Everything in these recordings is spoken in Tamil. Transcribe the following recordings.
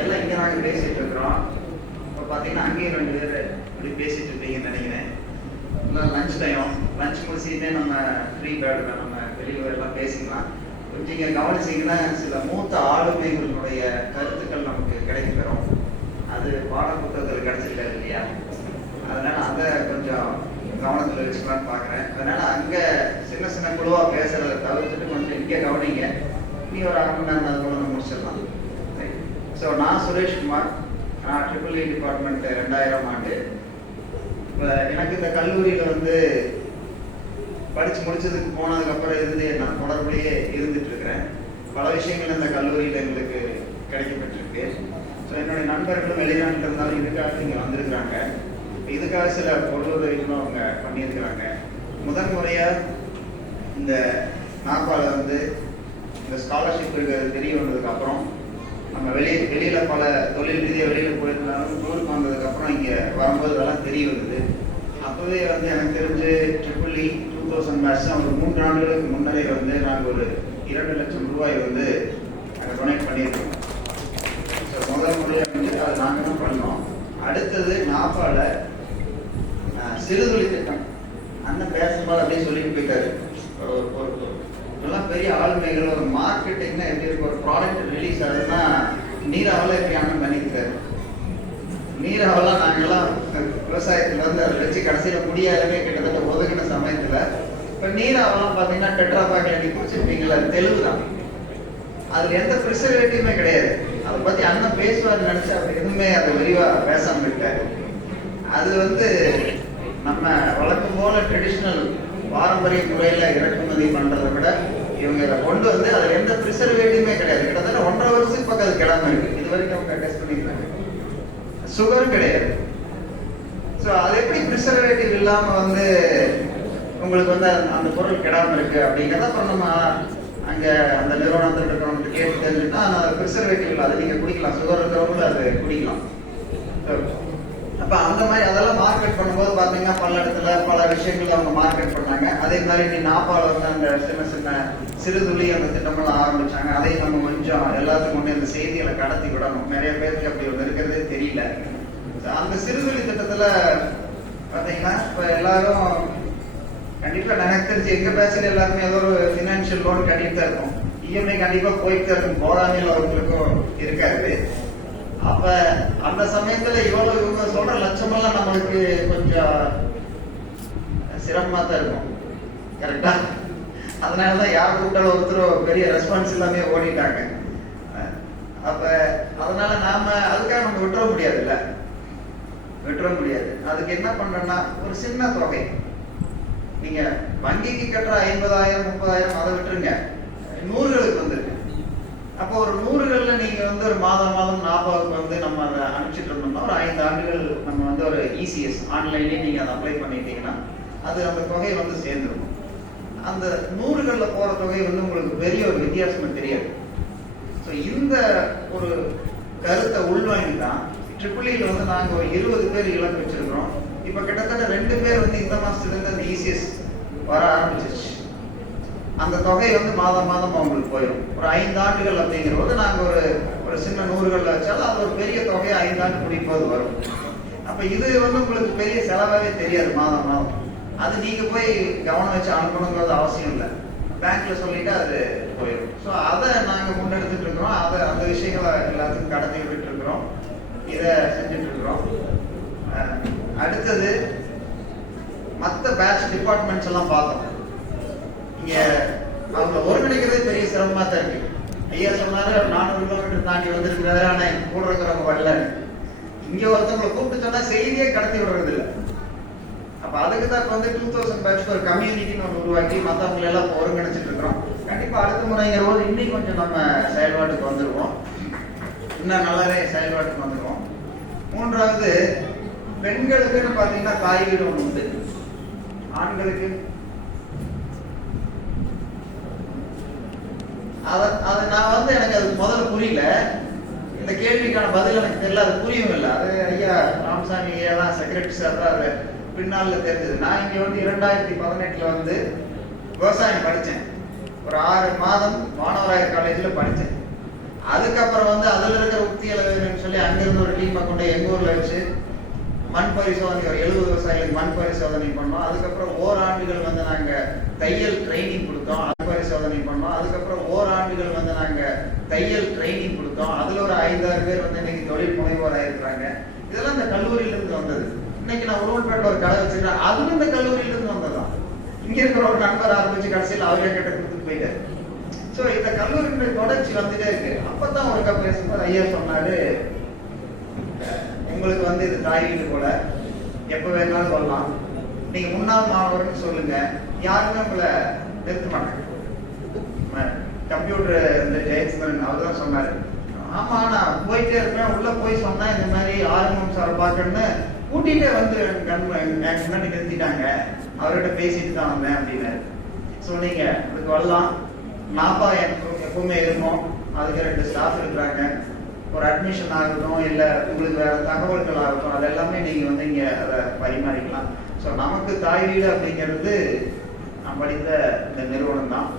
எல்லாம் இங்கே நாங்கள் பேசிகிட்டு இருக்கிறோம். இப்போ பார்த்தீங்கன்னா அங்கேயும் 2 பேர் இப்படி பேசிகிட்டு இருப்பீங்கன்னு நினைக்கிறேன். இல்லை லஞ்ச் டைம், லஞ்ச் முடிச்சுட்டே நம்ம ஃப்ரீ பேர்டில் நம்ம வெளியூர் எல்லாம் பேசிக்கலாம். கொஞ்சம் இங்கே கவனிச்சிங்கன்னா சில மூத்த ஆளுமைகளுடைய கருத்துக்கள் நமக்கு கிடைக்கப்பெறும். அது பாட புத்தகத்தில் கிடைச்சிருக்காது இல்லையா? அதனால அதை கொஞ்சம் கவனத்தில் வச்சுக்கலான்னு பார்க்குறேன். அதனால அங்கே சின்ன சின்ன குழுவாக பேசுறதை தவிர்த்துட்டு கொஞ்சம் இங்கே கவனிங்க. நீ ஒரு 1/2 மணி நேரம் அது போல முடிச்சிடலாம். ஸோ நான் சுரேஷ்குமார், நான் EEE டிபார்ட்மெண்ட் 2000 ஆண்டு. இப்போ எனக்கு இந்த கல்லூரியில் வந்து படித்து முடிச்சதுக்கு போனதுக்கப்புறம் இருந்து நான் தொடர்புலேயே இருந்துட்டு இருக்கிறேன். பல விஷயங்கள் இந்த கல்லூரியில் எங்களுக்கு கிடைக்கப்பட்டிருக்கு. ஸோ என்னுடைய நண்பர்களும் வெளிநாட்டில் இருந்தாலும் இதுக்காக இங்கே வந்திருக்கிறாங்க. இதுக்காக சில பொருளுதவிகளும் அவங்க பண்ணியிருக்கிறாங்க. முதன் முறையாக இந்த நாப்பால் வந்து இந்த ஸ்காலர்ஷிப் இருக்கிறது தெரிய வந்ததுக்கப்புறம் நம்ம வெளியில் பல தொழில் ரீதியாக வெளியில் போயிருந்தாலும் டூருக்கு வந்ததுக்கப்புறம் இங்கே வரும்போது இதெல்லாம் தெரிய வந்தது. அப்போவே வந்து எனக்கு தெரிஞ்சு EEE 2000 பேட்ச் ஒரு 3 ஆண்டுகளுக்கு முன்னரே வந்து நாங்கள் ஒரு 2 லட்சம் ரூபாய் வந்து நாங்கள் டொனேட் பண்ணியிருக்கோம். ஸோ முதல் முறையாக வந்து அதை நாங்கள் தான் பண்ணோம். அடுத்தது நாப்பால சிறுதுளி திட்டம் அண்ணன் பேசும்போது அப்படியே சொல்லிட்டு போயிட்டாரு. இதெல்லாம் பெரிய ஆளுமைகள். ஒரு மார்க்கெட்டிங்னா எப்படி இருக்கு, ஒரு ப்ராடக்ட் ரிலீஸ் ஆகுதுன்னா நீராவெல்லாம் எப்படி அண்ணன் பண்ணியிருக்காரு. நீராவெல்லாம் நாங்கள்லாம் விவசாயத்தில் வந்து அதை வச்சு கடைசியில் முடியாதவே கிட்டத்தட்ட ஒதுக்கின சமயத்தில் இப்போ நீராவெல்லாம் பார்த்தீங்கன்னா டெட்ராபாக்ல நீ குடிச்சிருப்பீங்களா, தெலுங்கு தான். அதில் எந்த ப்ரிசர்வேட்டிவுமே கிடையாது. அதை பற்றி அண்ணன் பேசுவார்னு நினச்சி அப்படி எதுவுமே அதை விரிவாக பேசாமல் இருக்காரு. அது வந்து நம்ம வழக்கம் போல ட்ரெடிஷ்னல் பாரம்பரிய முறையில் இறக்குமதி பண்ணுறதை விட இவங்க இதை கொண்டு வந்து அதில் எந்த ப்ரிசர்வேட்டிவுமே கிடையாது. கிட்டத்தட்ட 1.5 வருஷத்துக்கு பக்கம் அது கிடாம இருக்கு. இது வரைக்கும் அவங்க டெஸ்ட் பண்ணியிருக்காங்க. சுகரும் கிடையாது. ஸோ அது எப்படி ப்ரிசர்வேட்டிவ் இல்லாமல் வந்து உங்களுக்கு வந்து அந்த பொருள் கிடாம இருக்கு அப்படிங்கிறத அப்புறம் நம்ம அங்கே அந்த நிறுவனத்தில் இருக்கிறவங்க கேட்டு தெரிஞ்சுட்டா அது ப்ரிசர்வேட்டிவ் இல்லை, அதை நீங்கள் குடிக்கலாம். சுகர் இருக்கிறவங்களும் அது குடிக்கலாம். அப்போ அந்த மாதிரி அதெல்லாம் மார்க்கெட் பண்ணும்போது பார்த்தீங்கன்னா பல இடத்துல பல விஷயங்கள் அவங்க மார்க்கெட் பண்ணாங்க. அதே மாதிரி நீ நாப்பால் வந்து அந்த சின்ன சின்ன சிறுதுளி அந்த திட்டமெல்லாம் ஆரம்பிச்சாங்க. அதையும் நம்ம கொஞ்சம் எல்லாத்துக்கும் முன்னே அந்த செய்திகளை கடத்தி விடணும். நிறைய பேருக்கு அப்படி ஒன்று இருக்கிறதே தெரியல. அந்த சிறுதுளி திட்டத்தில் பார்த்தீங்கன்னா இப்போ எல்லாரும் கண்டிப்பாக எனக்கு தெரிஞ்சு எங்கள் பேச்சில் எல்லாருமே ஏதோ ஒரு ஃபினான்ஷியல் லோன் கட்டிட்டு தான் இருக்கும். இஎம்ஐ கண்டிப்பாக போயிட்டு தான் இருக்கும். போதாமையில் அவர்களுக்கும் இருக்காது. அப்ப அந்த சமயத்துல இவங்க சொல்ற லட்சமெல்லாம் நம்மளுக்கு கொஞ்சம் சிரமமா தான் இருக்கும். கரெக்டா? அதனாலதான் யார் கூப்பிட்டாலும் ஒருத்தர் பெரிய ரெஸ்பான்ஸ் எல்லாமே ஓடிட்டாங்க. அப்ப அதனால நாம அதுக்காக நம்ம விட்டுற முடியாதுல்ல, விட்டுற முடியாது. அதுக்கு என்ன பண்றோம்னா ஒரு சின்ன தொகை, நீங்க வங்கிக்கு கட்டுற 50,000 30,000 அதை விட்டுருங்க, 100களுக்கு வந்துருக்கு. அப்போ ஒரு 100களில் நீங்க வந்து ஒரு மாதம் 40க்கு வந்து நம்ம அதை அனுப்பிச்சிட்டு இருந்தோம்னா ஒரு 5 ஆண்டுகள் நம்ம வந்து ஒரு ECS ஆன்லைன்லேயே நீங்க அதை அப்ளை பண்ணிட்டீங்கன்னா அது அந்த தொகை வந்து சேர்ந்துருக்கும். அந்த 100களில் போற தொகை வந்து உங்களுக்கு பெரிய ஒரு வித்தியாசம் தெரியாது. ஸோ இந்த ஒரு கருத்தை உள்வாங்கி தான் EEEல வந்து நாங்கள் ஒரு 20 பேர் இலக்கு வச்சிருக்கிறோம். இப்போ கிட்டத்தட்ட 2 பேர் வந்து இந்த மாசத்துலேருந்து அந்த ECS வர ஆரம்பிச்சிருச்சு. அந்த தொகை வந்து மாதம் அவங்களுக்கு போயிடும். ஒரு 5 ஆண்டுகள் அப்படிங்கிற போது நாங்கள் ஒரு சின்ன 100களில் வச்சாலும் அது ஒரு பெரிய தொகையை 5 ஆண்டு முடிப்போது வரும். அப்போ இது வந்து உங்களுக்கு பெரிய செலவாகவே தெரியாது மாதம். அது நீங்கள் போய் கவனம் வச்சு அனுப்பணுங்கிறது அவசியம் இல்லை. பேங்க்ல சொல்லிட்டு அது போயிடும். ஸோ அதை நாங்கள் முன்னெடுத்துட்டு இருக்கிறோம். அந்த விஷயங்களை எல்லாத்துக்கும் கடத்தி விட்டுட்டு இருக்கிறோம். இதை செஞ்சுட்டு இருக்கிறோம். அடுத்தது மற்ற பேட்ச் டிபார்ட்மெண்ட்ஸ் எல்லாம் பார்த்தோம். இங்க அவங்க ஒருங்கிணைக்கிறதே பெரிய சிரமமா தான் இருக்கு. ஐயா சொன்னாரு 400 கிலோமீட்டர் தாண்டி வந்திருக்கிறாரு, ஆனா கூட இருக்கிறவங்க வரல. இங்க ஒருத்தவங்களை கூப்பிட்டு சொன்னா செய்தியே கடத்தி விடுறது இல்லை. அப்ப அதுக்கு தான் இப்ப வந்து 2000 பேட்ச் ஒரு கம்யூனிட்டின்னு ஒன்று உருவாக்கி மற்றவங்களை எல்லாம் ஒருங்கிணைச்சிட்டு இருக்கிறோம். கண்டிப்பா அடுத்த முறைங்கிற போது இன்னும் கொஞ்சம் நம்ம செயல்பாட்டுக்கு வந்துருவோம். இன்னும் நல்லாவே செயல்பாட்டுக்கு வந்துருவோம். 3வது பெண்களுக்குன்னு பாத்தீங்கன்னா தாய் வீடு ஒன்று உண்டு. ஆண்களுக்கு அதை நான் வந்து எனக்கு அது முதல்ல புரியல. இந்த கேள்விக்கான பதில் எனக்கு தெரியல, அது புரியவும் இல்லை. அது ஐயா ராமசாமி ஐயா தான் செக்ரட்டரி சார் தான் அது பின்னால தெரிஞ்சது. நான் இங்க வந்து 2018 வந்து விவசாயம் படித்தேன். ஒரு 6 மாதம் மாணவராயர் காலேஜில் படித்தேன். அதுக்கப்புறம் வந்து அதில் இருக்கிற உத்திகளை மூலியமா கொண்டு எங்க ஊர்ல வச்சு மண் பரிசோதனை ஒரு 70 விவசாயிகளுக்கு மண் பரிசோதனை பண்ணோம். அதுக்கப்புறம் ஓராண்டுகள் வந்து நாங்க தையல் ட்ரைனிங் கொடுத்தோம், மண் பரிசோதனை பண்ணோம். அதுக்கப்புறம் ஓராண்டுகள் வந்து நாங்க தையல் ட்ரைனிங் கொடுத்தோம். அதுல ஒரு 5-6 பேர் வந்து இன்னைக்கு தொழில் முனைவோர் ஆயிருக்கிறாங்க. இதெல்லாம் இந்த கல்லூரியில இருந்து வந்தது. இன்னைக்கு நான் உருவன்பேட்டில் ஒரு கடை வச்சிருக்கேன், அதுவும் இந்த கல்லூரியில இருந்து வந்ததுதான். இங்க இருக்கிற ஒரு நண்பர் ஆரம்பிச்சு கடைசியில் அவரே கிட்ட கொடுத்துட்டு போயிட்டாரு. சோ இந்த கல்லூரியினுடைய தொடர்ச்சி வந்துட்டே இருக்கு. அப்பதான் ஒரு பேசும்போது ஐயா சொன்னாரு, உங்களுக்கு வந்து இது தாய் வீடு போல, எப்ப வேணாலும் சொல்லலாம், நீங்க முன்னாள் மாணவர்னு சொல்லுங்க, யாருமே உங்களை நிறுத்த மாட்டாங்க. கம்ப்யூட்டர் இந்த ஜெயஸ்வரன் அவர் தான் சொன்னாரு, ஆமா நான் போயிட்டே இருப்பேன், உள்ள போய் சொன்னா இந்த மாதிரி ஆரம்பம் சார் பார்க்கணும்னு கூட்டிகிட்டே வந்து முன்னாடி நிறுத்திட்டாங்க, அவர்கிட்ட பேசிட்டு தான் வந்தேன் அப்படின்னாரு. ஸோ நீங்க அதுக்கு வரலாம். நாப்பா எப்பவுமே இருக்கும், அதுக்கு 2 ஸ்டாஃப் இருக்கிறாங்க. ஒரு அட்மிஷன் ஆகட்டும், இல்லை உங்களுக்கு வேற தகவல்கள் ஆகட்டும், அது எல்லாமே நீங்க வந்து இங்க அதை பரிமாறிக்கலாம். ஸோ நமக்கு தாய் வீடு அப்படிங்கிறது நான் படித்த இந்த நிறுவனம் தான்.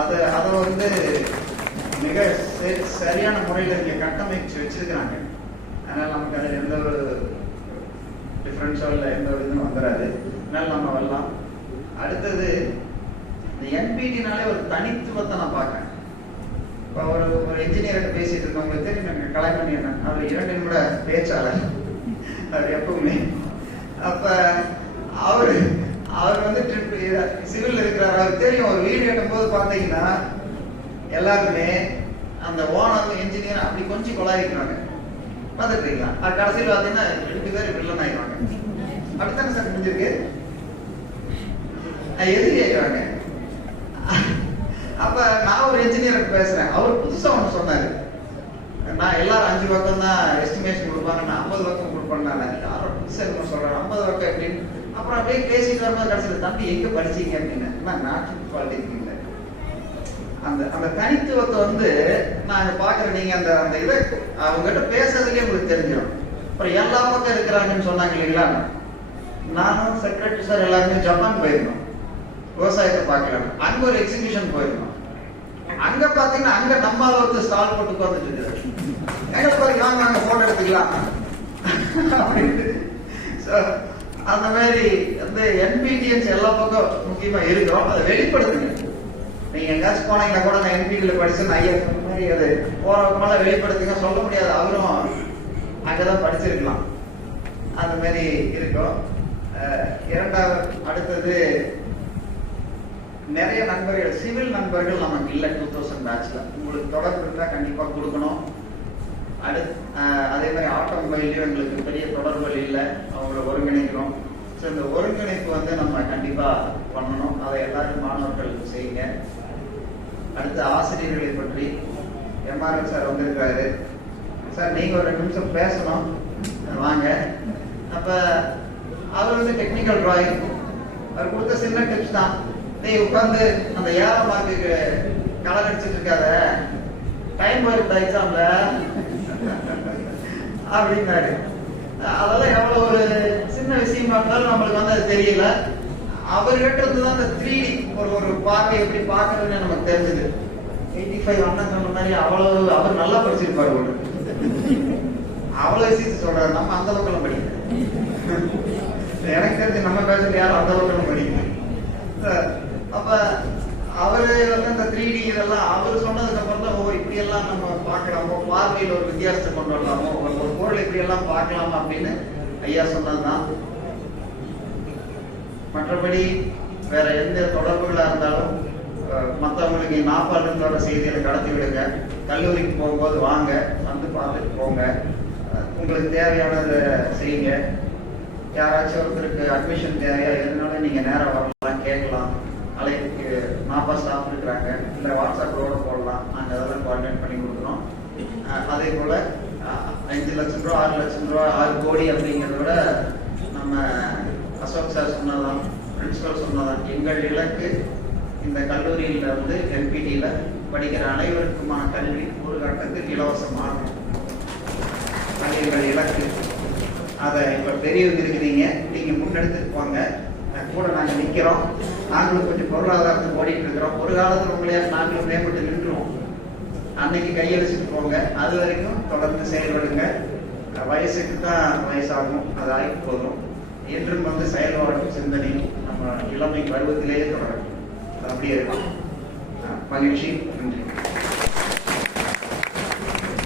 அதை வந்து மிக சரியான முறையில் இங்க கட்டமைச்சு வச்சிருக்கிறாங்க. அதனால நமக்கு அதில் எந்த ஒரு டிஃபரன்ஸோ இல்லை, எந்த ஒரு இதுவும் வந்துடாது. அதனால நம்ம வரலாம். அடுத்தது இந்த என்பிடினாலே ஒரு தனித்துவத்தை நான் பார்க்கறேன். இப்போ ஒரு என்ஜினியர்கிட்ட பேசிட்டு இருக்கவங்களுக்கு தெரியும், கலைமணி என்ன, அவர் 2 நிமிட பேச்சாளர் அவர் எப்பவுமே. அப்ப அவர் வந்து சிவில் இருக்கிறார், அவருக்கு தெரியும். ஒரு வீடு கட்டும் போது பாத்தீங்கன்னா எல்லாருமே அந்த ஓனர் என்ஜினியர் அப்படி கொஞ்சம் கொலாயிருக்கிறாங்க, பார்த்துருக்கீங்களா? அது கடைசியில் பார்த்தீங்கன்னா 2 பேர் வில்லன் ஆயிடுவாங்க. அப்படித்தானே சார் முடிஞ்சிருக்கு, எதிரி ஆயிடுவாங்க. அப்ப நான் ஒரு என்ஜினியர் பேசுறேன், அவர் புதுசா ஒண்ணு சொன்னாரு, நான் எல்லாரும் 5 பக்கம் தான் எஸ்டிமேஷன் கொடுப்பாங்க, நான் 50 பக்கம் கொடுப்பேன். யாரும் புதுசா இருக்கும் சொல்றேன், 50 பக்கம் எப்படின்னு. அப்புறம் அப்படியே பேசிட்டு வரும்போது கடைசியில் தம்பி எங்க படிச்சீங்க அப்படின்னு, நாட்டு பாலிட்டிக்ஸ். அந்த தனித்துவத்தை வந்து நான் பாக்குறேன். நீங்க அந்த இதை அவங்க கிட்ட பேசுறதுலயே உங்களுக்கு தெரிஞ்சிடும். அப்புறம் எல்லா பக்கம் இருக்கிறாங்கன்னு சொன்னாங்க இல்லைங்களா, நானும் செக்ரட்டரி சார் எல்லாருமே ஜப்பான் போயிருந்தோம், விவசாயத்தை பார்க்கலாம். அங்க ஒரு எக்ஸிபிஷன் போயிருந்தோம். அங்க பாத்தீங்கன்னா அங்க நம்மால வந்து ஸ்டால் போட்டு உட்கார்ந்துட்டு இருக்காரு, எங்க போய் வாங்க நாங்க போட்டோ எடுத்துக்கலாம். அந்த மாதிரி வந்து என்பிடிஎன்ஸ் எல்லா பக்கம் முக்கியமா இருக்கிறோம், அதை வெளிப்படுத்துங்க. நீங்க எங்காச்சும் போனீங்கன்னா கூட நான் என்பிடில படிச்சேன் ஐயா சொன்ன மாதிரி அது போறவங்களால வெளிப்படுத்துங்க, சொல்ல முடியாது, அவரும் அங்கதான் படிச்சிருக்கலாம். அந்த மாதிரி இருக்கும். இரண்டாவது அடுத்தது நிறைய நண்பர்கள், சிவில் நண்பர்கள் நமக்கு இல்லை 2000 பேட்ச்ல. உங்களுக்கு தொடர்பு இருந்தா கண்டிப்பா கொடுக்கணும். அதே மாதிரி ஆட்டோமொபைல்லையும் எங்களுக்கு பெரிய தொடர்புகள் இல்லை, அவங்கள ஒருங்கிணைக்கிறோம். ஸோ இந்த ஒருங்கிணைப்பு வந்து நம்ம கண்டிப்பா பண்ணணும், அதை எல்லாரும் மாணவர்கள் செய்யுங்க. அடுத்து ஆசிரியர்களை பற்றி எம்ஆர்எல் சார் வந்திருக்காரு. சார் நீங்க ஒரு 2 நிமிஷம் பேசணும், வாங்க. அப்ப அவர் வந்து டெக்னிக்கல் டிராயிங், அவர் கொடுத்த சின்ன டிப்ஸ் தான். நீ உட்கார்ந்து அந்த 7ஆம் மார்க்குக்கு கலர் அடிச்சுட்டு இருக்காத, டைம் போயிருந்தா எக்ஸாம்ல அப்படின்னாரு. அதெல்லாம் எவ்வளவு ஒரு சின்ன விஷயமா இருந்தாலும் நம்மளுக்கு வந்து அது தெரியல. அவர்கிட்ட இருந்துதான் அந்த 3D ஒரு பார்வை எப்படி பாக்குறதுன்னு நமக்கு தெரிஞ்சது. 85 அண்ணன் சொன்ன மாதிரி அவ்வளவு அவர் நல்லா படிச்சிருப்பாரு, ஒரு அவ்வளவு விஷயத்தை சொல்றாரு. நம்ம அந்த பக்கம் படிக்கல, எனக்கு தெரிஞ்சு நம்ம பேசுறது யாரும் அந்த பக்கம் படிக்கல. அப்ப அவரு வந்து அந்த 3D இதெல்லாம் அவர் சொன்னதுக்கு அப்புறம் தான், ஓ இப்படி எல்லாம் நம்ம பார்க்கலாமோ, பார்வையில் ஒரு வித்தியாசத்தை கொண்டு வரலாமோ, ஒரு பொருள் இப்படி எல்லாம் பார்க்கலாமா அப்படின்னு ஐயா சொன்னதுதான். மற்றபடி வேற எந்த தொடர்புகளா இருந்தாலும் மற்றவங்களுக்கு நாப்பாளுக்கு வர செய்திகளை கடத்தி விடுங்க. கல்லூரிக்கு போகும்போது வாங்க, வந்து பார்த்துட்டு போங்க, உங்களுக்கு தேவையானதை செய்யுங்க. யாராச்சும் ஒருத்தருக்கு அட்மிஷன் தேவையா எதுனாலும் நீங்க நேரம் வரலாம், கேட்கலாம். நாளைக்கு நாப்பா ஸ்டாஃப் இருக்கிறாங்க, இல்லை வாட்ஸ்அப்போட போடலாம், நாங்கள் அதெல்லாம் கோஆர்டினேட் பண்ணி கொடுக்குறோம். அதே போல 5 லட்சம் ரூபா 6 லட்சம் ரூபா 6 கோடி அப்படிங்கிறத விட நம்ம அசோக் சார் சொன்னதான், பிரின்சிபல் சொன்னதான், எங்கள் இலக்கு இந்த கல்லூரியில வந்து என்பிடியில படிக்கிற அனைவருக்குமான கல்வி ஒரு கட்டத்துக்கு இலவசமாகும். அது எங்கள் இலக்கு. அதை இப்ப பெரியவங்க இருக்கிறீங்க, நீங்க முன்னெடுத்துட்டு போங்க, கூட நாங்க நிக்கிறோம். நாங்களும் கொஞ்சம் பொருளாதாரத்துக்கு ஓடிட்டு இருக்கிறோம். ஒரு காலத்துல உங்களையா நாங்களும் மேம்பட்டு நின்றுவோம். அன்னைக்கு கையெழுச்சிட்டு போங்க. அது வரைக்கும் தொடர்ந்து செயல்படுங்க. வயசுக்கு தான் வயசாகும், அது ஆகி போதும். என்றும் செயல்பாடும் சிந்தனையும் நம்ம இளமை பருவத்திலேயே தொடரும். அது அப்படியே இருக்கும். மகிழ்ச்சி. நன்றி.